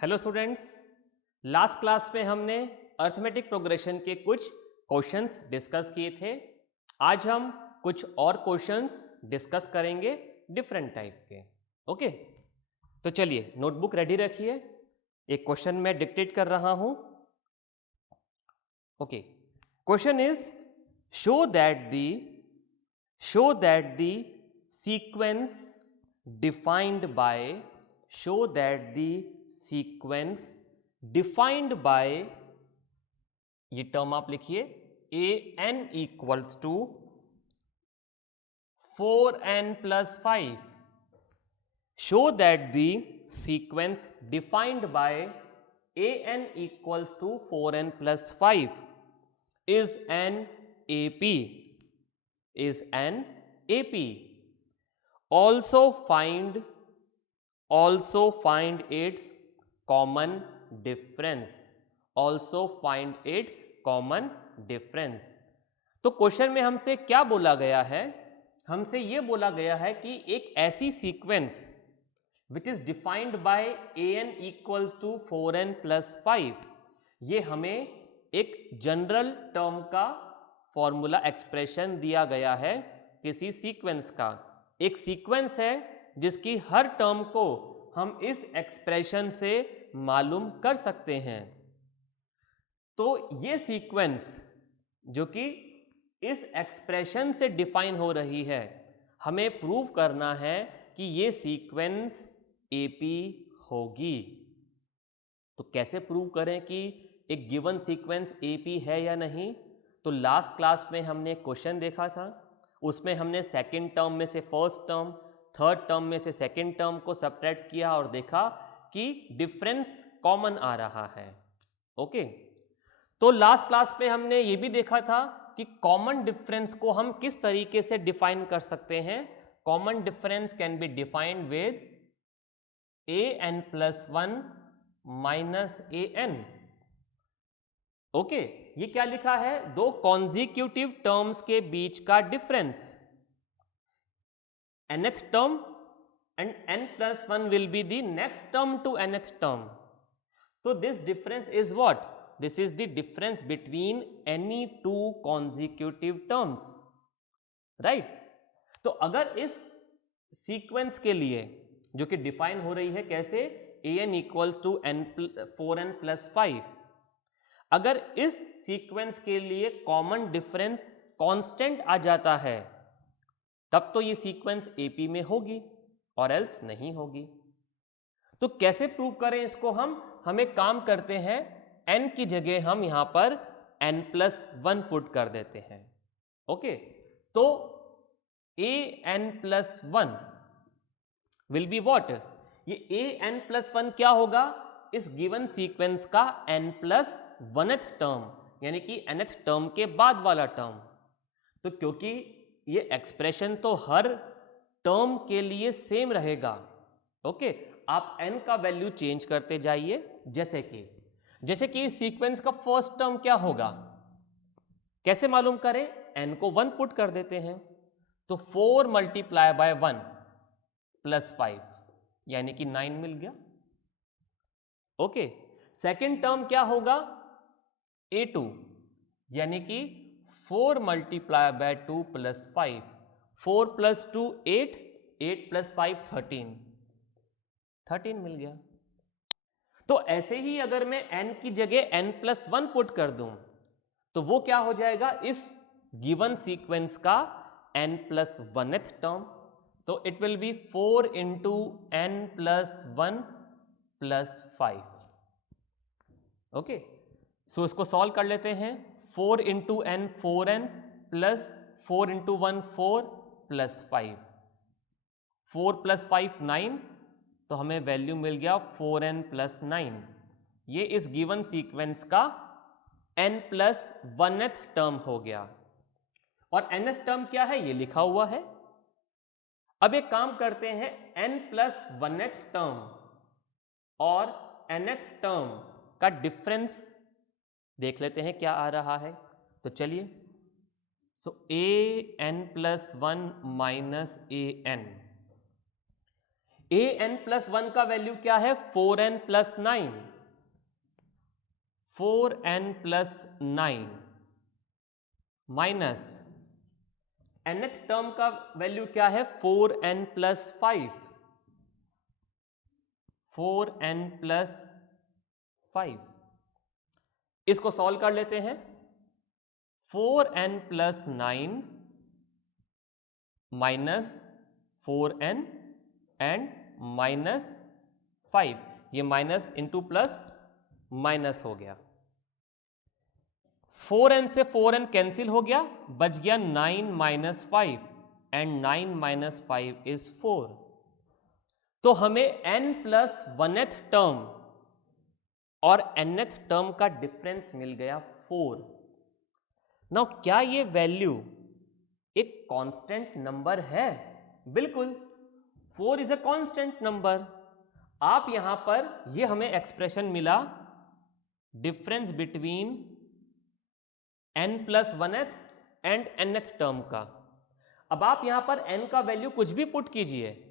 Hello students, last class में हमने arithmetic progression के कुछ क्वेश्चंस डिस्कस किए थे। आज हम कुछ और क्वेश्चंस डिस्कस करेंगे डिफरेंट टाइप के। ओके, तो चलिए नोटबुक रेडी रखिए। एक क्वेश्चन मैं डिक्टेट कर रहा हूं। Okay, question is show that the sequence defined by ये टर्म आप लिखिए an equals to 4n plus 5. Show that the sequence defined by an equals to 4n plus 5 is an AP. Also find its common difference. तो question में हमसे क्या बोला गया है? हमसे ये बोला गया है कि एक ऐसी sequence which is defined by an equals to 4n plus 5, ये हमें एक जनरल टर्म का फॉर्मूला एक्सप्रेशन दिया गया है किसी सीक्वेंस का। एक सीक्वेंस है जिसकी हर टर्म को हम इस एक्सप्रेशन से मालूम कर सकते हैं। तो ये सीक्वेंस जो कि इस एक्सप्रेशन से डिफाइन हो रही है, हमें प्रूव करना है कि ये सीक्वेंस एपी होगी। तो कैसे प्रूव करें कि एक गिवन सीक्वेंस एपी है या नहीं? तो लास्ट क्लास में हमने क्वेश्चन देखा था, उसमें हमने सेकंड टर्म में से फर्स्ट टर्म, थर्ड टर्म में से सेकंड टर्म को सब्ट्रैक्ट किया और देखा कि डिफरेंस कॉमन आ रहा है। ओके, तो लास्ट क्लास में हमने ये भी देखा था कि कॉमन डिफरेंस को हम किस तरीके से डिफाइन कर सकते हैं। Common difference can be defined with an plus 1 minus an। Okay, ये क्या लिखा है? दो कॉन्जिक्यूटिव टर्म्स के बीच का difference. nth term and n plus 1 will be the next term to nth term. So this difference is what? This is the difference between any two consecutive terms, right? तो अगर इस sequence के लिए जो कि define हो रही है कैसे, an equals to 4n plus 5, अगर इस सीक्वेंस के लिए कॉमन डिफरेंस कांस्टेंट आ जाता है तब तो ये सीक्वेंस एपी में होगी और एल्स नहीं होगी। तो कैसे प्रूव करें इसको? हम एक काम करते हैं, n की जगह हम यहां पर n प्लस 1 पुट कर देते हैं। ओके, तो an plus 1 will be what? ये an प्लस 1 क्या होगा? इस गिवन सीक्वेंस का n प्लस 1th टर्म, यानी कि nth टर्म के बाद वाला टर्म। तो क्योंकि ये एक्सप्रेशन तो हर टर्म के लिए सेम रहेगा, ओके, आप n का वैल्यू चेंज करते जाइए। जैसे कि इस सीक्वेंस का फर्स्ट टर्म क्या होगा, कैसे मालूम करें? n को 1 पुट कर देते हैं, तो 4 मल्टीप्लाई बाय 1 प्लस 5 यानी कि 9 मिल गया। ओके, सेकेंड टर्म क्या होगा? a2 यानी कि 4 multiply by 2 plus 5, 4 plus 2 8, 8 plus 5 13 मिल गया। तो ऐसे ही अगर मैं n की जगह n प्लस 1 पुट कर दूं तो वो क्या हो जाएगा? इस गिवन सीक्वेंस का n प्लस 1th टर्म। तो it will be 4 into n plus 1 plus 5। Okay, so इसको सॉल्व कर लेते हैं। 4 into n 4n plus 4 into 1 4 plus 5, 4 plus 5 9, तो हमें वैल्यू मिल गया 4n प्लस 9। ये इस गिवन सीक्वेंस का n प्लस 1th टर्म हो गया। और nth टर्म क्या है ये लिखा हुआ है। अब एक काम करते हैं, n प्लस 1th टर्म और nth टर्म का डिफरेंस देख लेते हैं क्या आ रहा है। तो चलिए, सो an plus 1 minus an, an+1 का वैल्यू क्या है 4n+9, 4n+9 minus nth term का वैल्यू क्या है 4n+5, 4n+5। इसको सॉल्व कर लेते हैं। 4n+9 माइनस 4n एंड -5, ये माइनस इंटू प्लस माइनस हो गया। 4n से 4n कैंसिल हो गया, बच गया 9 - 5 एंड 9 - 5 इज 4। तो हमें n+1th टर्म और nth टर्म का डिफरेंस मिल गया 4। नाउ क्या ये वैल्यू एक कांस्टेंट नंबर है? बिल्कुल, 4 इज अ कांस्टेंट नंबर। आप यहां पर ये हमें एक्सप्रेशन मिला difference between n+1th and nth term का। अब आप यहां पर n का वैल्यू कुछ भी पुट कीजिए,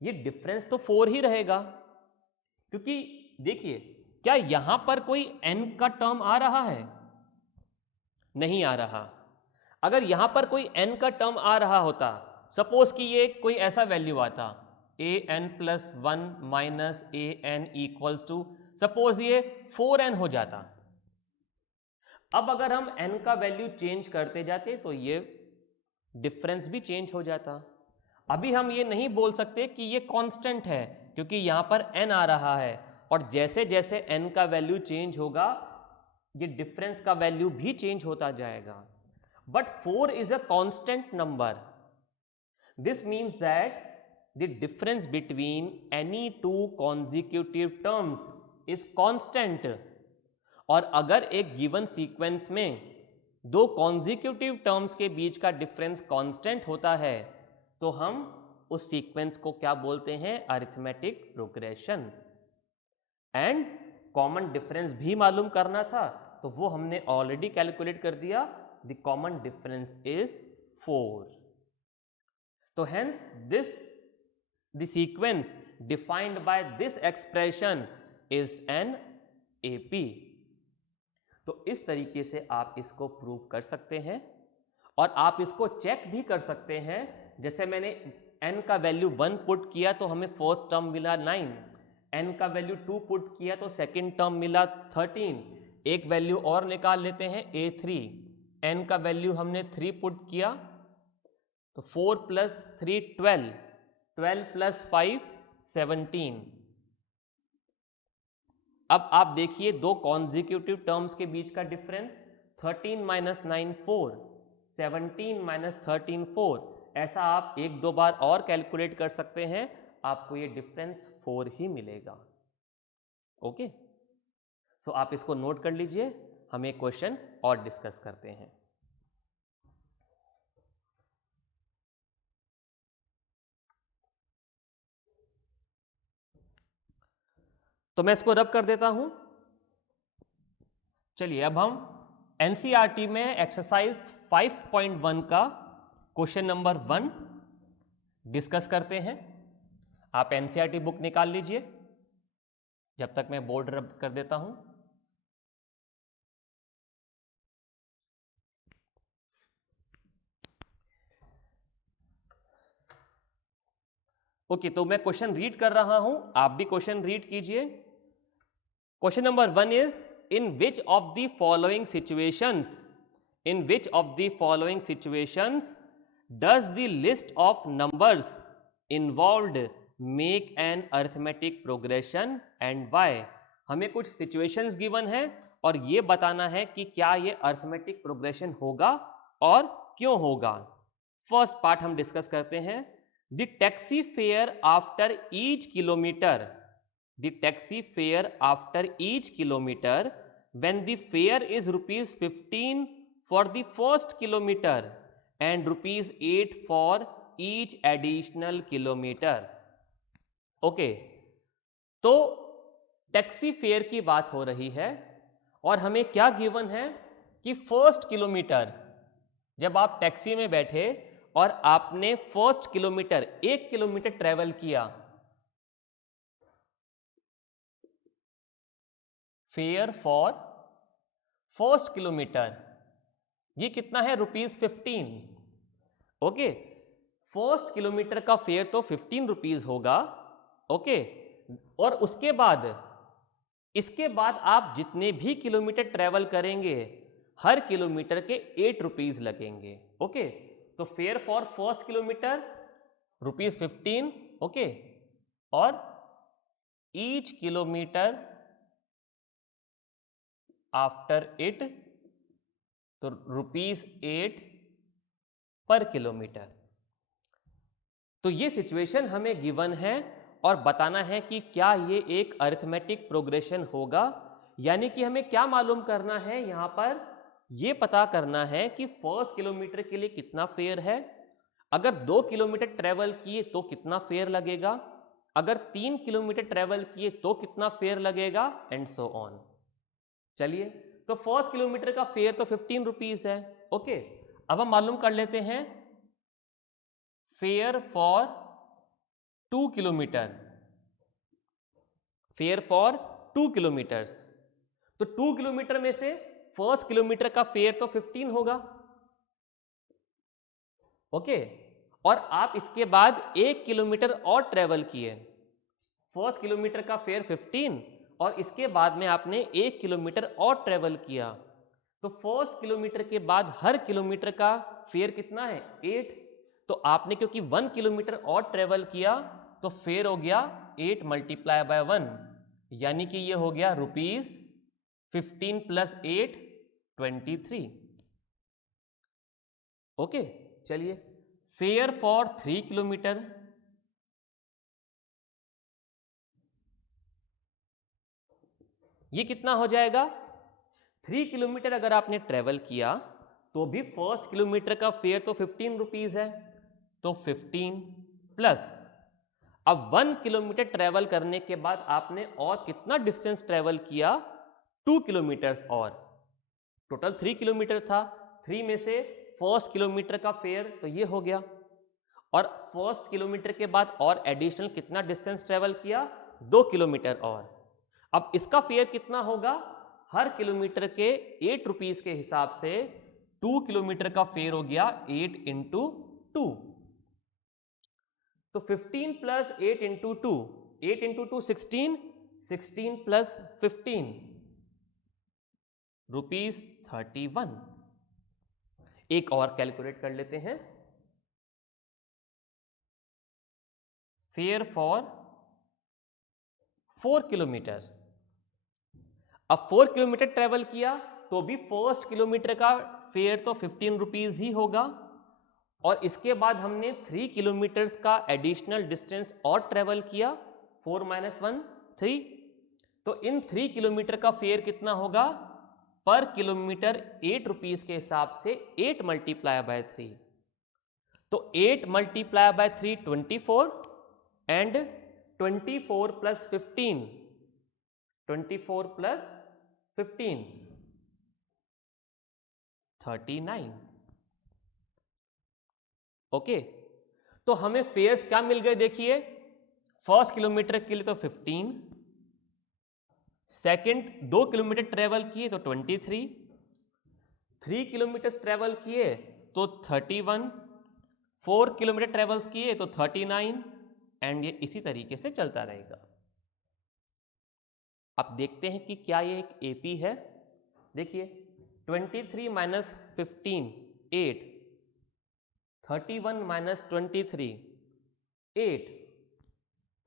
ये डिफरेंस तो 4 ही रहेगा, क्योंकि देखिए क्या यहां पर कोई n का टर्म आ रहा है? नहीं आ रहा। अगर यहां पर कोई n का टर्म आ रहा होता, सपोज कि ये कोई ऐसा वैल्यू आता an+1 minus an equals to, suppose ये 4n हो जाता। अब अगर हम n का वैल्यू चेंज करते जाते तो ये डिफरेंस भी चेंज हो जाता। अभी हम ये नहीं बोल सकते कि ये कांस्टेंट है, क्योंकि यहां पर n आ रहा है, और जैसे जैसे n का वैल्यू चेंज होगा ये डिफरेंस का वैल्यू भी चेंज होता जाएगा। But 4 is a constant number. This means that the difference between any two consecutive terms is constant. और अगर एक गिवन सीक्वेंस में दो कॉन्जिक्यूटिव टर्म्स के बीच का डिफरेंस कांस्टेंट होता है तो हम उस सीक्वेंस को क्या बोलते हैं? Arithmetic progression. And common difference भी मालूम करना था, तो वो हमने ऑलरेडी कैलकुलेट कर दिया। The common difference is 4। तो hence this the sequence defined by this expression is an AP. तो इस तरीके से आप इसको प्रूव कर सकते हैं, और आप इसको चेक भी कर सकते हैं। जैसे मैंने n का वैल्यू 1 पुट किया तो हमें फर्स्ट टर्म मिला 9, n का वैल्यू 2 पुट किया तो सेकंड टर्म मिला 13। एक वैल्यू और निकाल लेते हैं a3, n का वैल्यू हमने 3 पुट किया तो 4 + 3 12, 12 + 5 17। अब आप देखिए दो कॉन्जिक्यूटिव टर्म्स के बीच का डिफरेंस 13 - 9 4, 17 - 13 4। ऐसा आप एक दो बार और कैलकुलेट कर सकते हैं, आपको ये डिफरेंस 4 ही मिलेगा। ओके, सो आप इसको नोट कर लीजिए, हम एक क्वेश्चन और डिस्कस करते हैं। तो मैं इसको रब कर देता हूं। चलिए अब हम एनसीईआरटी में एक्सरसाइज 5.1 का क्वेश्चन नंबर 1 डिस्कस करते हैं। आप एनसीईआरटी बुक निकाल लीजिए जब तक मैं बोर्ड रब कर देता हूं। ओके, तो मैं क्वेश्चन रीड कर रहा हूं, आप भी क्वेश्चन रीड कीजिए। Question number 1 is in which of the following situations does the list of numbers involved make an arithmetic progression and why? हमें कुछ situations given है और ये बताना है कि क्या ये arithmetic progression होगा और क्यों होगा। फर्स्ट पार्ट हम डिस्कस करते हैं। The taxi fare after each kilometer, when the fare is ₹15 for the first kilometer and ₹8 for each additional kilometer. Okay, तो टैक्सी फेयर की बात हो रही है और हमें क्या गिवन है कि फर्स्ट किलोमीटर जब आप टैक्सी में बैठे और आपने फर्स्ट किलोमीटर 1 किलोमीटर ट्रेवल किया, फेयर फॉर फर्स्ट किलोमीटर ये कितना है, ₹15। ओके, फर्स्ट किलोमीटर का फेयर तो 15 रुपीज होगा। ओके, और इसके बाद आप जितने भी किलोमीटर ट्रेवल करेंगे हर किलोमीटर के 8 रुपीज लगेंगे। ओके, तो fair for first kilometre ₹15। Okay, और ईच किलोमीटर आफ्टर इट तो ₹8 पर किलोमीटर। तो ये सिचुएशन हमें गिवन है और बताना है कि क्या ये एक अरिथमेटिक प्रोग्रेशन होगा, यानी कि हमें क्या मालूम करना है, यहां पर ये पता करना है कि फर्स्ट किलोमीटर के लिए कितना फेयर है, अगर 2 किलोमीटर ट्रेवल किए तो कितना फेयर लगेगा, अगर 3 किलोमीटर ट्रेवल किए तो कितना फेयर लगेगा, एंड सो ऑन। चलिए, तो फर्स्ट किलोमीटर का फेयर तो 15 रुपीज है। ओके, अब हम मालूम कर लेते हैं fair for 2 kilometre, fair for 2 kilometres. तो 2 किलोमीटर में से फर्स्ट किलोमीटर का फेयर तो 15 होगा। ओके, और आप इसके बाद 1 किलोमीटर और ट्रेवल किए, फर्स्ट किलोमीटर का फेयर 15 और इसके बाद में आपने 1 किलोमीटर और ट्रेवल किया, तो फर्स्ट किलोमीटर के बाद हर किलोमीटर का फेयर कितना है, 8। तो आपने क्योंकि 1 किलोमीटर और ट्रेवल किया तो फेयर हो गया 8 मल्टीप्लाई बाय 1, यानी कि ये हो गया ₹15 + 8 23। ओके, चलिए, फेयर फॉर 3 किलोमीटर, ये कितना हो जाएगा, 3 किलोमीटर अगर आपने ट्रेवल किया तो भी फर्स्ट किलोमीटर का फेयर तो 15 रुपीज है, तो 15 प्लस अब 1 किलोमीटर ट्रेवल करने के बाद आपने और कितना डिस्टेंस ट्रेवल किया, 2 किलोमीटर्स, और टोटल 3 किलोमीटर था, 3 में से फर्स्ट किलोमीटर का फेयर तो ये हो गया, और फर्स्ट किलोमीटर के बाद और एडिशनल कितना डिस्टेंस ट्रेवल किया, 2 किलोमीटर और। अब इसका फेयर कितना होगा, हर किलोमीटर के 8 रुपीज के हिसाब से 2 किलोमीटर का फेयर हो गया 8 × 2, तो 15 + 8 × 2, 8 × 2 16, 16 + 15 ₹31। एक और कैलकुलेट कर लेते हैं, फेयर फॉर 4 किलोमीटर। अब 4 किलोमीटर ट्रेवल किया तो भी फर्स्ट किलोमीटर का फेयर तो 15 रुपीज ही होगा, और इसके बाद हमने 3 किलोमीटर्स का एडिशनल डिस्टेंस और ट्रेवल किया, 4 - 1 3, तो इन 3 किलोमीटर का फेयर कितना होगा, पर किलोमीटर 8 रुपीज के हिसाब से 8 मल्टीप्लाई बाय 3, तो 8 मल्टीप्लाई बाय 3 24, एंड 24 + 15, 24 + 15 39। ओके, तो हमें फेयर्स क्या मिल गए, देखिए, फर्स्ट किलोमीटर के लिए तो 15, सेकंड 2 किलोमीटर ट्रेवल किए तो 23, 3 किलोमीटर ट्रेवल किए तो 31, 4 किलोमीटर ट्रेवल्स किए तो 39, एंड ये इसी तरीके से चलता रहेगा। अब देखते हैं कि क्या ये एक एपी है। देखिए, 23 - 15 8, 31 - 23 8,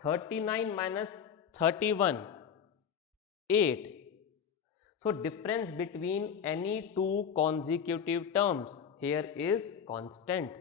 39 - 31 8, so difference between any two consecutive terms here is constant।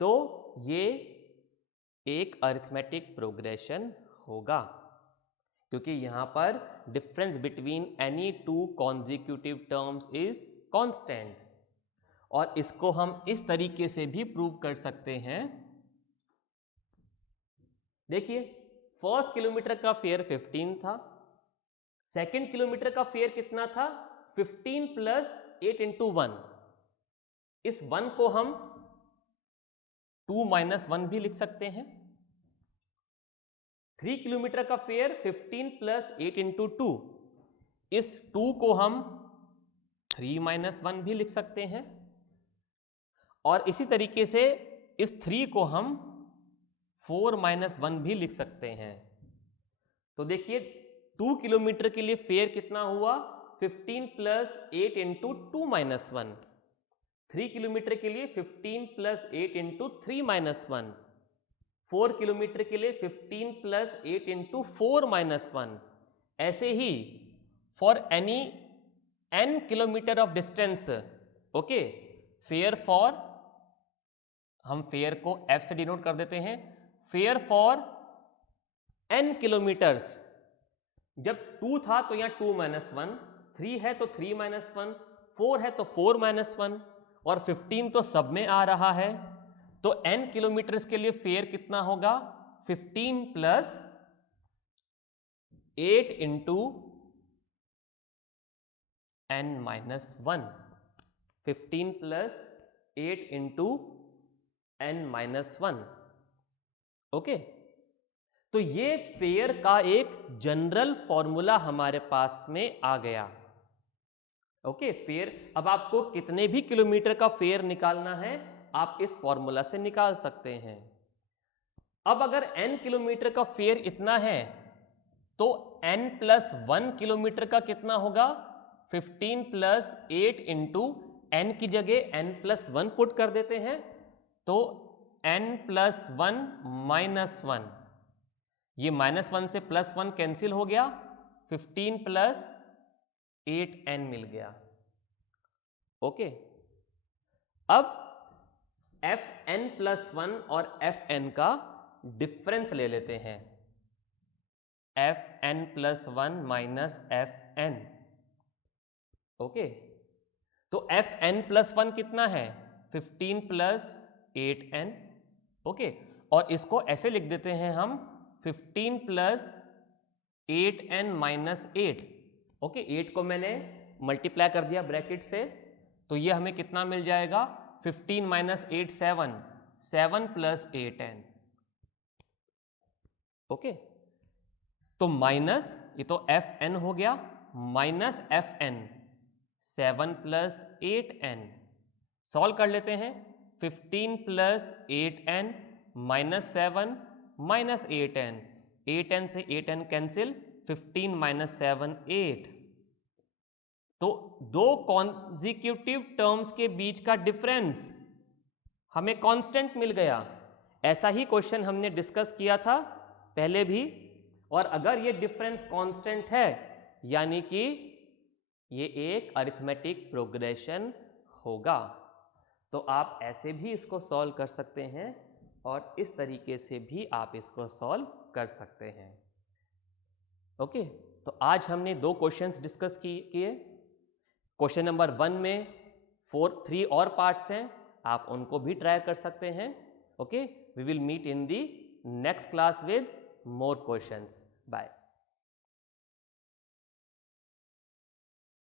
तो ये एक अरिथमेटिक प्रोग्रेशन होगा क्योंकि यहां पर difference between any two consecutive terms is constant, और इसको हम इस तरीके से भी प्रूव कर सकते हैं। देखिए, फर्स्ट किलोमीटर का फेयर 15 था, सेकंड किलोमीटर का फेयर कितना था, 15 + 8 × 1। इस 1 को हम 2 - 1 भी लिख सकते हैं। 3 किलोमीटर का फेयर 15 + 8 × 2, इस 2 को हम 3 - 1 भी लिख सकते हैं, और इसी तरीके से इस 3 को हम 4 - 1 भी लिख सकते हैं। तो देखिए 2 किलोमीटर के लिए फेयर कितना हुआ, 15 + 8 × 2 - 1। 3 किलोमीटर के लिए 15 + 8 × 3 - 1। 4 किलोमीटर के लिए 15 + 8 × 4 - 1। ऐसे ही for any n kilometre of distance, okay, fare for, हम फेयर को f से डिनोट कर देते हैं, फेयर फॉर n किलोमीटर्स। जब 2 था तो यहाँ 2 - 1, 3 है तो 3 - 1, 4 है तो 4 - 1, और 15 तो सब में आ रहा है। तो n किलोमीटर्स के लिए फेयर कितना होगा, 15 + 8 × n - 1, 15 + 8 × n - 1, ओके। तो ये फेयर का एक जनरल फॉर्मूला हमारे पास में आ गया, ओके। फेयर, अब आपको कितने भी किलोमीटर का फेयर निकालना है आप इस फॉर्मूला से निकाल सकते हैं। अब अगर n किलोमीटर का फेयर इतना है तो n + 1 किलोमीटर का कितना होगा, 15 + 8 × n की जगह n + 1 पुट कर देते हैं, तो n + 1 - 1, ये -1 से +1 कैंसिल हो गया, 15 + 8n मिल गया, ओके। अब fn + 1 और fn का डिफरेंस ले लेते हैं, fn + 1 - fn, ओके। तो fn + 1 कितना है, 15 + 8n, ओके। और इसको ऐसे लिख देते हैं हम, 15 + 8n - 8, ओके। 8 को मैंने मल्टीप्लाई कर दिया ब्रैकेट से, तो ये हमें कितना मिल जाएगा, 15 - 8 7, 7 + 8n, ओके। तो माइनस, ये तो fn हो गया, -fn 7 + 8n, सॉल्व कर लेते हैं, 15 + 8n - 7 - 8n, 8n से 8n कैंसिल, 15 - 7 8। तो दो कॉन्जिक्यूटिव टर्म्स के बीच का डिफरेंस हमें कांस्टेंट मिल गया। ऐसा ही क्वेश्चन हमने डिस्कस किया था पहले भी, और अगर ये डिफरेंस कांस्टेंट है यानी कि ये एक अरिथमेटिक प्रोग्रेशन होगा। तो आप ऐसे भी इसको सॉल्व कर सकते हैं और इस तरीके से भी आप इसको सॉल्व कर सकते हैं, ओके। तो आज हमने 2 क्वेश्चंस डिस्कस किए। क्वेश्चन नंबर 1 में 3 और पार्ट्स हैं, आप उनको भी ट्राई कर सकते हैं, okay. We will meet in the next class with more questions. Bye.